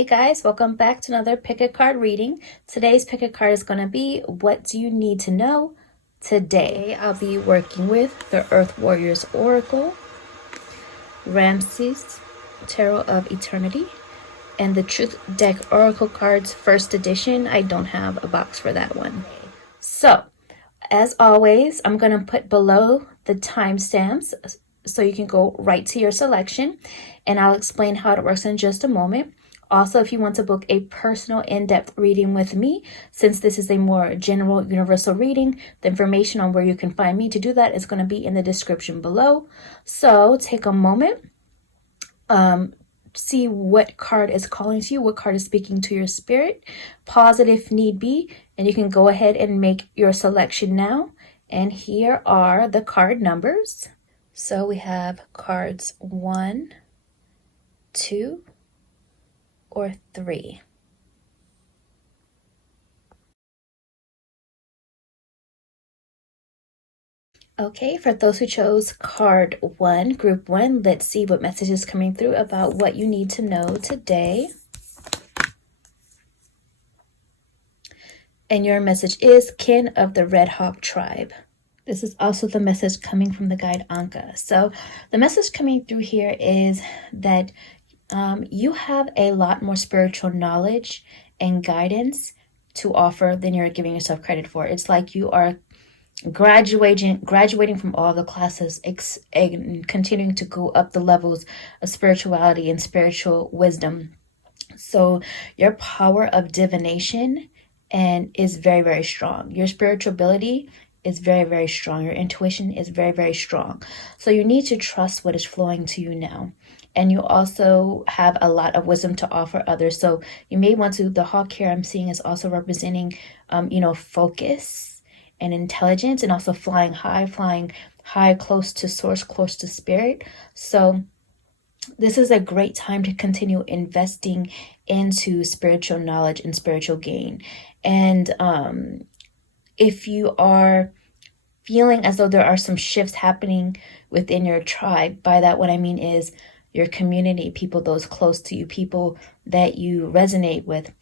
Hey guys, welcome back to another pick a card reading. Today's pick a card is going to be what do you need to know today? I'll be working with the Earth Warriors Oracle, Ramses Tarot of Eternity, and the Truth Deck Oracle cards first edition. I don't have a box for that one. So, as always, I'm going to put below the timestamps so you can go right to your selection, and I'll explain how it works in just a moment. Also, if you want to book a personal in-depth reading with me, since this is a more general universal reading, the information on where you can find me to do that is going to be in the description below. So take a moment, see what card is calling to you, what card is speaking to your spirit. Pause it if need be, and you can go ahead and make your selection now. And here are the card numbers. So we have cards 1, 2, or 3. Okay, for those who chose card 1, group 1, let's see what message is coming through about what you need to know today. And your message is Kin of the Red Hawk Tribe. This is also the message coming from the guide Anka. So the message coming through here is that you have a lot more spiritual knowledge and guidance to offer than you're giving yourself credit for. It's like you are graduating from all the classes and continuing to go up the levels of spirituality and spiritual wisdom. So your power of divination is very, very strong. Your spiritual ability is very, very strong. Your intuition is very, very strong. So you need to trust what is flowing to you now. And you also have a lot of wisdom to offer others. So you may want to, the hawk here I'm seeing is also representing, focus and intelligence, and also flying high, close to source, close to spirit. So this is a great time to continue investing into spiritual knowledge and spiritual gain. And if you are feeling as though there are some shifts happening within your tribe, by that what I mean is your community, people those close to you, people that you resonate with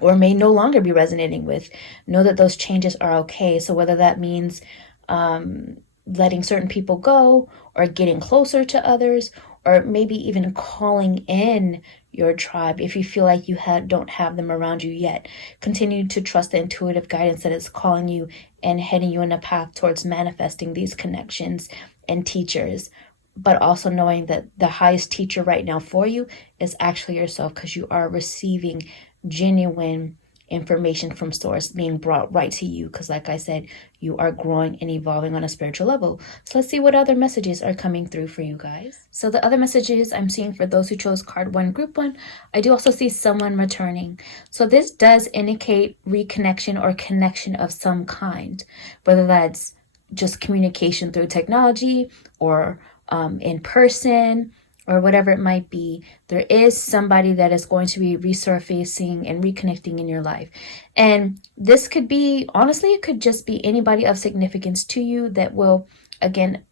or may no longer be resonating with, know that those changes are okay. So whether that means letting certain people go or getting closer to others, or maybe even calling in your tribe if you feel like you don't have them around you yet. Continue to trust the intuitive guidance that is calling you and heading you in a path towards manifesting these connections and teachers, but also knowing that the highest teacher right now for you is actually yourself, because you are receiving genuine information from source being brought right to you, because like I said, you are growing and evolving on a spiritual level. So let's see what other messages are coming through for you guys. So the other messages I'm seeing for those who chose card 1, group 1, I do also see someone returning. So this does indicate reconnection or connection of some kind, whether that's just communication through technology or in person, or whatever it might be. There is somebody that is going to be resurfacing and reconnecting in your life. And this could be, honestly, it could just be anybody of significance to you that will, again,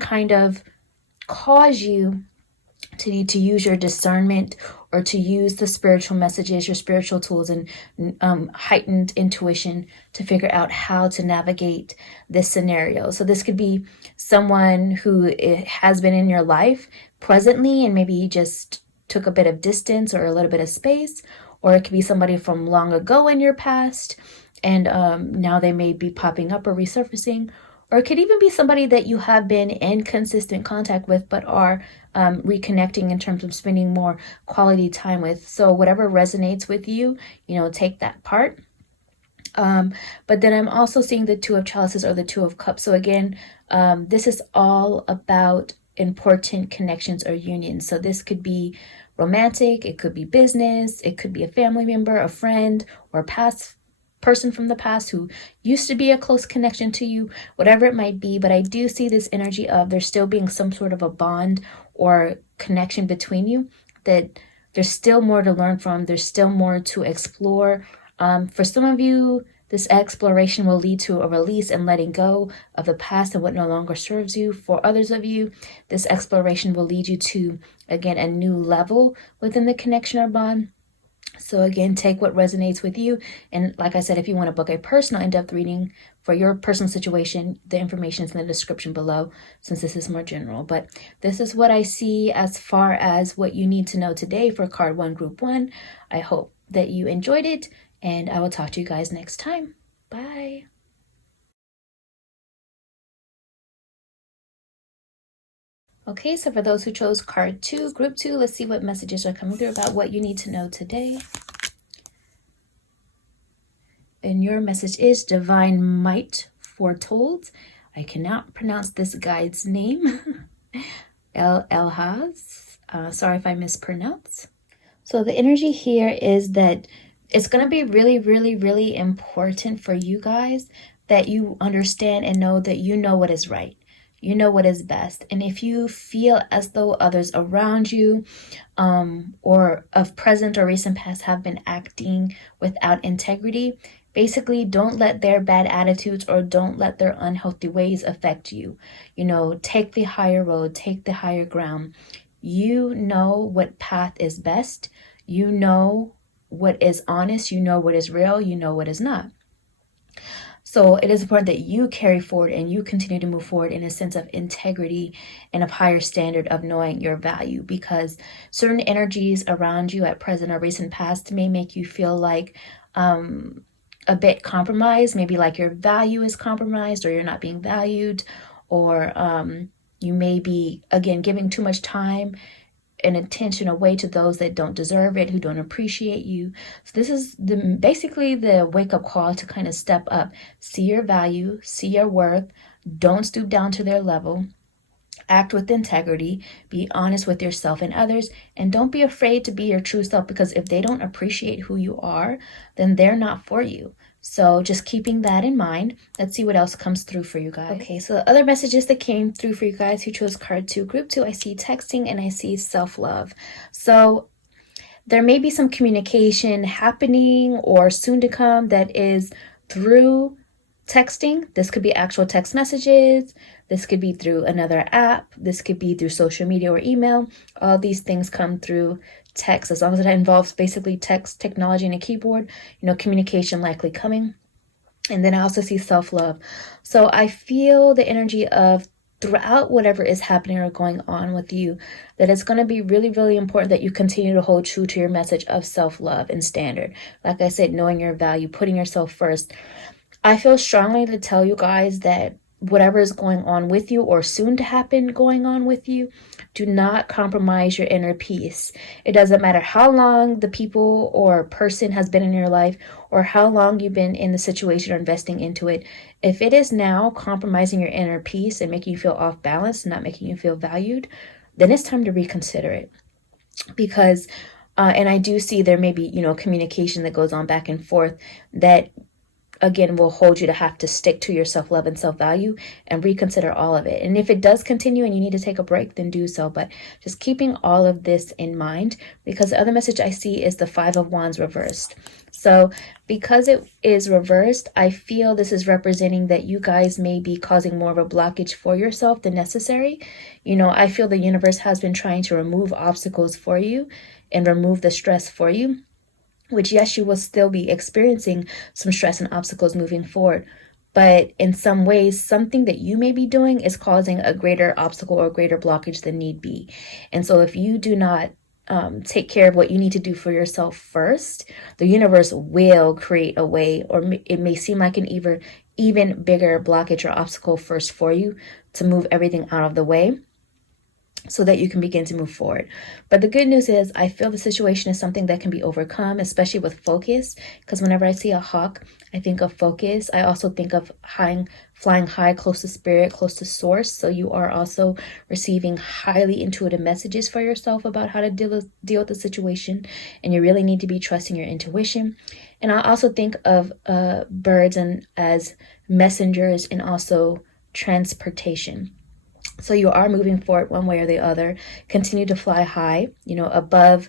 kind of cause you to need to use your discernment or to use the spiritual messages, your spiritual tools, and heightened intuition to figure out how to navigate this scenario. So this could be someone who has been in your life presently and maybe just took a bit of distance or a little bit of space, or it could be somebody from long ago in your past, and now they may be popping up or resurfacing. Or it could even be somebody that you have been in consistent contact with, but are reconnecting in terms of spending more quality time with. So whatever resonates with you, take that part. But then I'm also seeing the 2 of chalices or the 2 of cups. So again, this is all about important connections or unions. So this could be romantic, it could be business, it could be a family member, a friend, or a past person from the past who used to be a close connection to you, whatever it might be. But I do see this energy of there still being some sort of a bond or connection between you, that there's still more to learn from, there's still more to explore. For some of you, This exploration will lead to a release and letting go of the past and what no longer serves you. For others of you, this exploration will lead you to, again, a new level within the connection or bond. So again, take what resonates with you. And like I said, if you want to book a personal in-depth reading for your personal situation, the information is in the description below, since this is more general. But this is what I see as far as what you need to know today for card 1, group 1. I hope that you enjoyed it, and I will talk to you guys next time. Bye. Okay, so for those who chose card 2, group 2, let's see what messages are coming through about what you need to know today. And your message is Divine Might Foretold. I cannot pronounce this guide's name. Elhaz. Sorry if I mispronounce. So the energy here is that it's going to be really, really, really important for you guys that you understand and know that you know what is right. You know what is best. And if you feel as though others around you or of present or recent past have been acting without integrity, basically don't let their bad attitudes or don't let their unhealthy ways affect you. You know, take the higher road, take the higher ground. You know what path is best. You know what is honest. You know what is real. You know what is not. So it is important that you carry forward and you continue to move forward in a sense of integrity and a higher standard of knowing your value, because certain energies around you at present or recent past may make you feel like a bit compromised, maybe like your value is compromised or you're not being valued, or you may be, again, giving too much time and attention away to those that don't deserve it, who don't appreciate you. So this is basically the wake-up call to kind of step up, see your value, see your worth, don't stoop down to their level, act with integrity, be honest with yourself and others, and don't be afraid to be your true self, because if they don't appreciate who you are, then they're not for you. So just keeping that in mind, let's see what else comes through for you guys. Okay, so the other messages that came through for you guys who chose card 2, group 2, I see texting and I see self-love. So there may be some communication happening or soon to come that is through texting. This could be actual text messages. This could be through another app. This could be through social media or email. All these things come through text, as long as it involves basically text, technology, and a keyboard, communication likely coming. And then I also see self-love. So I feel the energy of throughout whatever is happening or going on with you, that it's going to be really, really important that you continue to hold true to your message of self-love and standard. Like I said, knowing your value, putting yourself first. I feel strongly to tell you guys that whatever is going on with you or soon to happen going on with you, do not compromise your inner peace. It doesn't matter how long the people or person has been in your life or how long you've been in the situation or investing into it. If it is now compromising your inner peace and making you feel off balance, not making you feel valued, then it's time to reconsider it. Because, and I do see there may be, communication that goes on back and forth that again will hold you to have to stick to your self-love and self-value and reconsider all of it. And if it does continue and you need to take a break, then do so. But just keeping all of this in mind, because the other message I see is the 5 of Wands reversed. So because it is reversed, I feel this is representing that you guys may be causing more of a blockage for yourself than necessary. I feel the universe has been trying to remove obstacles for you and remove the stress for you, which, yes, you will still be experiencing some stress and obstacles moving forward. But in some ways, something that you may be doing is causing a greater obstacle or greater blockage than need be. And so if you do not take care of what you need to do for yourself first, the universe will create a way, or it may seem like an even bigger blockage or obstacle first for you to move everything out of the way, so that you can begin to move forward. But the good news is I feel the situation is something that can be overcome, especially with focus, because whenever I see a hawk, I think of focus. I also think of flying high, close to spirit, close to source. So you are also receiving highly intuitive messages for yourself about how to deal with the situation, and you really need to be trusting your intuition. And I also think of birds and as messengers and also transportation. So you are moving forward one way or the other. Continue to fly high, above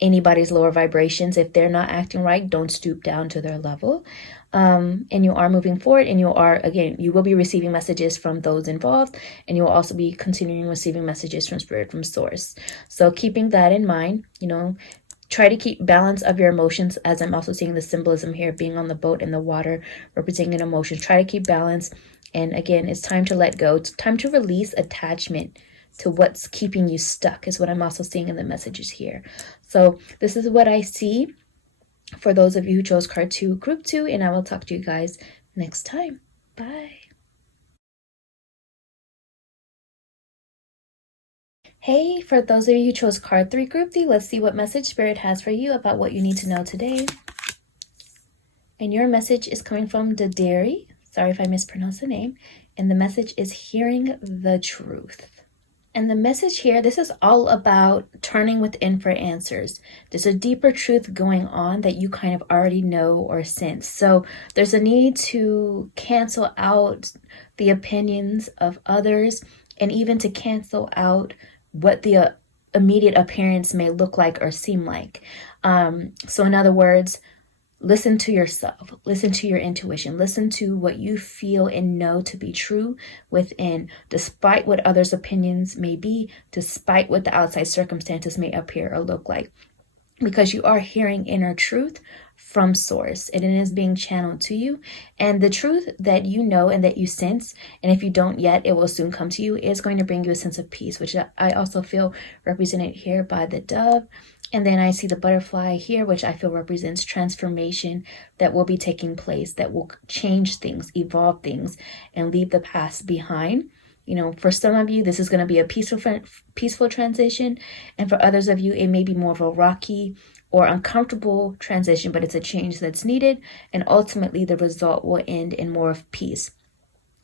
anybody's lower vibrations. If they're not acting right, don't stoop down to their level. and you are moving forward, and you will be receiving messages from those involved, and you will also be continuing receiving messages from spirit, from source. So keeping that in mind, try to keep balance of your emotions, as I'm also seeing the symbolism here, being on the boat in the water, representing an emotion. Try to keep balance. And again, it's time to let go. It's time to release attachment to what's keeping you stuck, is what I'm also seeing in the messages here. So this is what I see for those of you who chose card 2, group 2, and I will talk to you guys next time. Bye. Hey, for those of you who chose card 3, group 3, let's see what message Spirit has for you about what you need to know today. And your message is coming from Daderi. Sorry if I mispronounced the name. And the message is hearing the truth. And the message here, this is all about turning within for answers. There's a deeper truth going on that you kind of already know or sense. So there's a need to cancel out the opinions of others, and even to cancel out what the immediate appearance may look like or seem like. So in other words, listen to yourself, listen to your intuition, listen to what you feel and know to be true within, despite what others' opinions may be, despite what the outside circumstances may appear or look like. Because you are hearing inner truth from source, and it is being channeled to you. And the truth that you know and that you sense, and if you don't yet, it will soon come to you, is going to bring you a sense of peace, which I also feel represented here by the dove. And then I see the butterfly here, which I feel represents transformation that will be taking place, that will change things, evolve things, and leave the past behind. For some of you, this is going to be a peaceful transition. And for others of you, it may be more of a rocky or uncomfortable transition, but it's a change that's needed. And ultimately, the result will end in more of peace.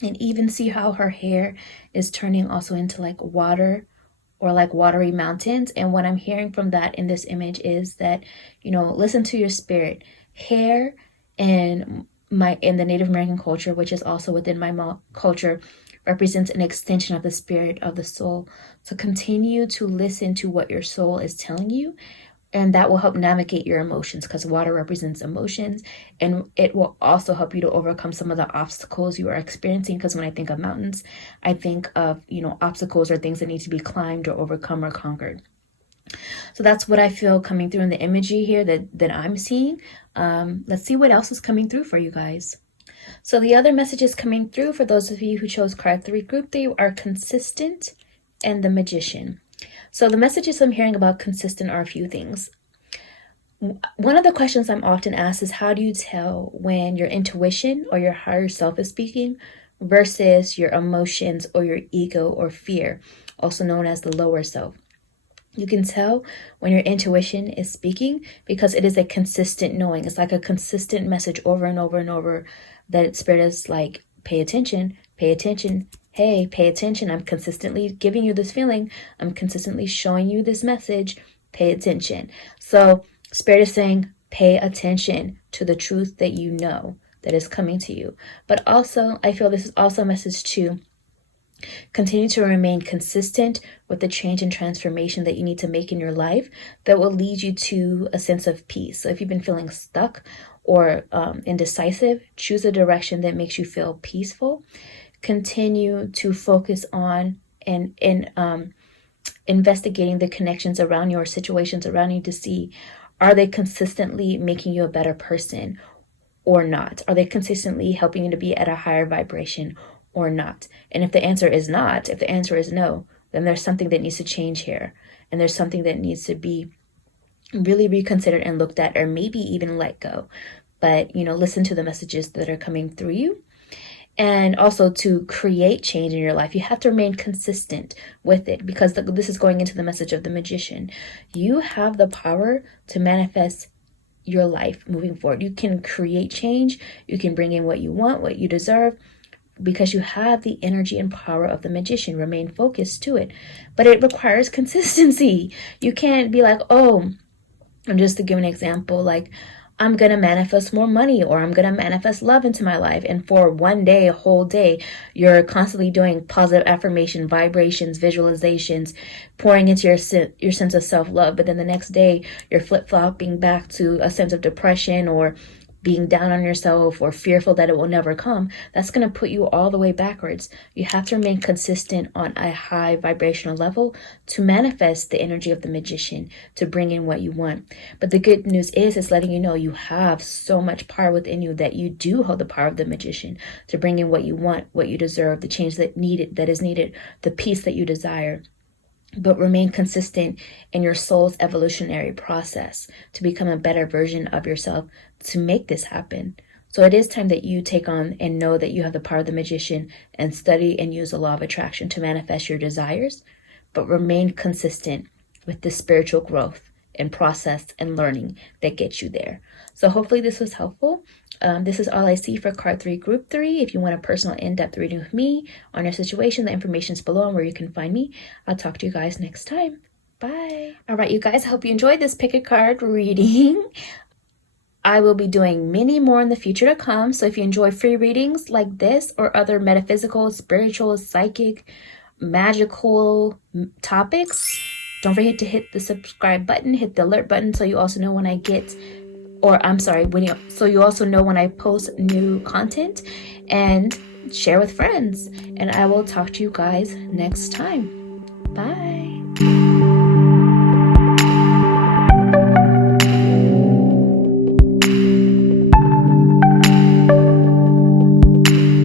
And even see how her hair is turning also into like water, or like watery mountains. And what I'm hearing from that in this image is that, listen to your spirit. Hair in the Native American culture, which is also within my culture, represents an extension of the spirit of the soul. So continue to listen to what your soul is telling you, and that will help navigate your emotions, because water represents emotions, and it will also help you to overcome some of the obstacles you are experiencing. Because when I think of mountains, I think of, obstacles or things that need to be climbed or overcome or conquered. So that's what I feel coming through in the imagery here that I'm seeing. Let's see what else is coming through for you guys. So the other messages coming through for those of you who chose card 3, group 3, are consistent and the magician. So the messages I'm hearing about consistent are a few things. One of the questions I'm often asked is, how do you tell when your intuition or your higher self is speaking versus your emotions or your ego or fear, also known as the lower self? You can tell when your intuition is speaking because it is a consistent knowing. It's like a consistent message over and over and over that Spirit is like, pay attention, pay attention. Hey, pay attention. I'm consistently giving you this feeling. I'm consistently showing you this message. Pay attention. So Spirit is saying, pay attention to the truth that you know that is coming to you. But also, I feel this is also a message to continue to remain consistent with the change and transformation that you need to make in your life that will lead you to a sense of peace. So if you've been feeling stuck or indecisive, choose a direction that makes you feel peaceful. Continue to focus on and investigating the connections around your situations around you to see, are they consistently making you a better person or not? Are they consistently helping you to be at a higher vibration or not? And if the answer is not, if the answer is no, then there's something that needs to change here. And there's something that needs to be really reconsidered and looked at, or maybe even let go. But, listen to the messages that are coming through you. And also to create change in your life, you have to remain consistent with it, because this is going into the message of the magician. You have the power to manifest your life moving forward. You can create change. You can bring in what you want, what you deserve, because you have the energy and power of the magician. Remain focused to it. But it requires consistency. You can't be like, and just to give an example, like, I'm going to manifest more money, or I'm going to manifest love into my life. And for one day, a whole day, you're constantly doing positive affirmation, vibrations, visualizations, pouring into your sense of self-love. But then the next day, you're flip-flopping back to a sense of depression or being down on yourself or fearful that it will never come, that's going to put you all the way backwards. You have to remain consistent on a high vibrational level to manifest the energy of the magician, to bring in what you want. But the good news is, it's letting you know you have so much power within you, that you do hold the power of the magician to bring in what you want, what you deserve, the change that is needed, the peace that you desire. But remain consistent in your soul's evolutionary process to become a better version of yourself to make this happen. So it is time that you take on and know that you have the power of the magician and study and use the law of attraction to manifest your desires, but remain consistent with the spiritual growth and process and learning that gets you there. So hopefully this was helpful. This is all I see for card 3, group 3. If you want a personal in-depth reading with me on your situation, the information is below and where you can find me. I'll talk to you guys next time. Bye. All right, you guys, I hope you enjoyed this pick a card reading. I will be doing many more in the future to come. So if you enjoy free readings like this or other metaphysical, spiritual, psychic, magical topics, don't forget to hit the subscribe button, hit the alert button so you also know when I get, so you also know when I post new content, and share with friends. And I will talk to you guys next time. Bye.